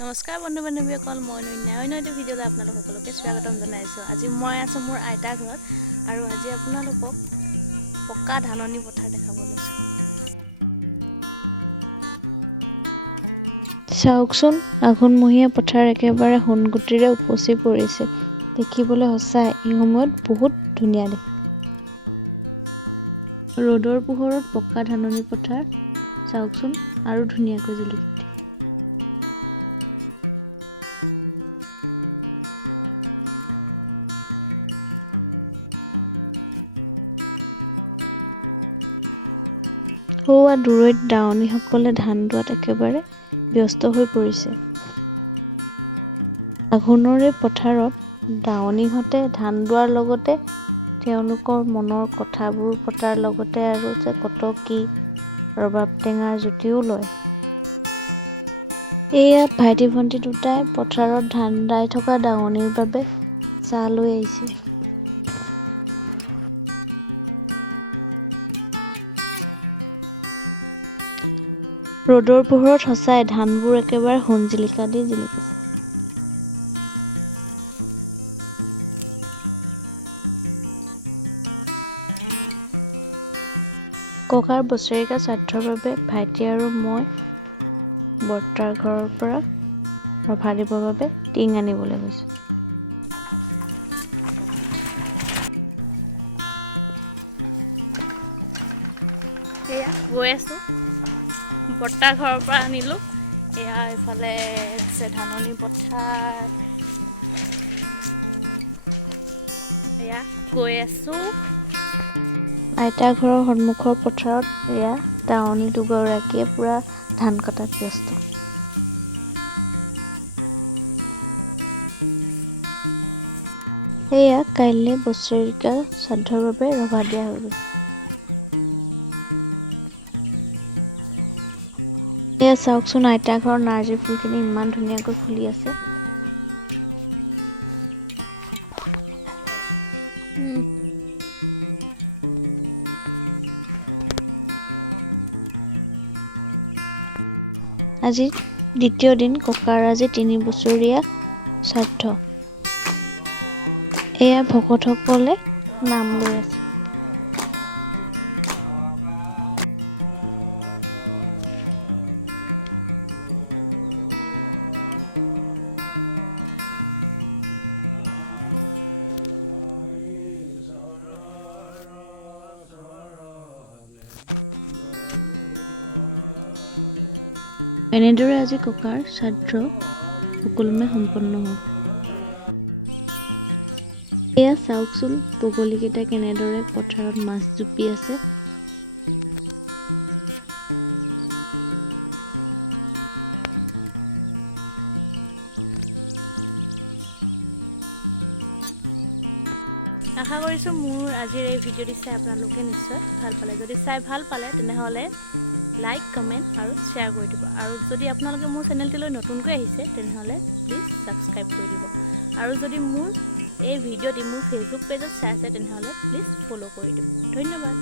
নমস্কাৰ বন্ধু বান্ধৱীসকল, মই অন্য এটা ভিডিঅ'লৈ আপোনালোক সকলোকে স্বাগতম জনাইছোঁ। আজি মই আছোঁ মোৰ আইতাৰ ঘৰত আৰু আজি আপোনালোকক পকা ধাননি পথাৰ দেখাব লৈছোঁ। চাওকচোন, আঘোণমহীয়া পথাৰ একেবাৰে সোণগুটিৰে উপচি পৰিছে। দেখিবলৈ সঁচাই এই সময়ত বহুত ধুনীয়া দেখে। ৰ'দৰ পোহৰত পকা ধাননি পথাৰ চাওকচোন, আৰু ধুনীয়াকৈ জিলিকি উঠে। সৌৱা দূৰৈত দাৱনীসকলে ধান দোৱাত একেবাৰে ব্যস্ত হৈ পৰিছে। আঘোণৰে পথাৰত দাৱনীহঁতে ধান দোৱাৰ লগতে তেওঁলোকৰ মনৰ কথাবোৰ পতাৰ লগতে আৰু যে কত কি ৰবাব টেঙাৰ জুতিও লয়। এয়া ভাইটি ভণ্টি দুটাই পথাৰত ধান দাই থকা দাৱনীৰ বাবে চাহ লৈ আহিছে। ৰ'দৰ পোহৰত সঁচাই ধানবোৰ একেবাৰে সোণ জিলিকা দি জিলিকিছে। ককাৰ বছৰেকীয়া শ্ৰাদ্ধৰ বাবে ভাইটি আৰু মই বৰ্তাৰ ঘৰৰ পৰা ৰভা দিবৰ বাবে টিং আনিবলৈ গৈছোঁ। এয়া গৈ আছোঁ, বৰ্তাৰ ঘৰৰ পৰা আনিলোঁ। এয়া এইফালে আছে ধাননি পথাৰ। এয়া গৈ আছোঁ। আইতাৰ ঘৰৰ সন্মুখৰ পথাৰত এয়া দাৱনী দুগৰাকীয়ে পুৰা ধান কটাত ব্যস্ত। এয়া কাইলৈ বছৰেকীয়া শ্ৰাদ্ধৰ বাবে ৰভা দিয়া হৈ গৈছে। এয়া চাওকচোন, আইতাৰ ঘৰৰ নাৰ্জী ফুলখিনি ইমান ধুনীয়াকৈ ফুলি আছে। আজি দ্বিতীয় দিন, ককাৰ আজি 3 বছৰীয়া শ্ৰাদ্ধ। এয়া ভকতসকলে নাম লৈ আছে। এনেদৰে আজি ককাৰ শ্ৰাদ্ধ সুকলমে সম্পন্ন হ'ল। এয়া চাওকচোন, বগলীকেইটা কেনেদৰে পথাৰত মাছ জুপি আছে। আশা কৰিছোঁ মোৰ আজিৰ এই ভিডিঅ'টি চাই আপোনালোকে নিশ্চয় ভাল পালে। যদি চাই ভাল পালে তেনেহ'লে লাইক, কমেণ্ট আৰু শ্বেয়াৰ কৰি দিব। আৰু যদি আপোনালোকে মোৰ চেনেলটিলৈ নতুনকৈ আহিছে তেনেহ'লে প্লিজ ছাবস্ক্ৰাইব কৰি দিব। আৰু যদি মোৰ এই ভিডিঅ'টি মোৰ ফেচবুক পেজত চাই আছে তেনেহ'লে প্লিজ ফ'ল' কৰি দিব। ধন্যবাদ।